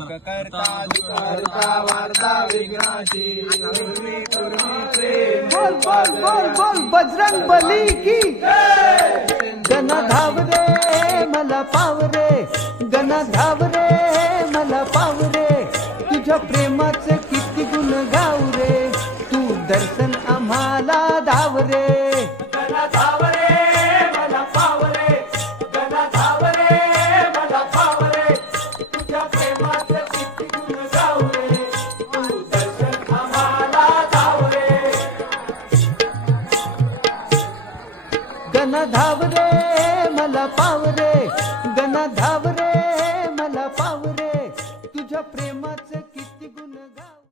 सुख करता दुःख हरता वार्ता विघ्नाची कुर्मी कुर्मी प्रेम बोल बोल बोल बोल बजरंग बली की गणा धाव रे मला पाव रे गणा धाव रे मला पाव रे तुझ्या प्रेमाचे किती गुण गाव रे तू दर्शन आम्हाला धाव रे गणा धाव रे मला पाव रे गणा धाव रे मला पाव रे तुझ्या प्रेमाचे किती गुण गाऊ रे तू दर्शन आम्हाला धाव रे गणा धाव रे मला पाव रे गणा धाव रे मला पाव रे तुझ्या प्रेमाचे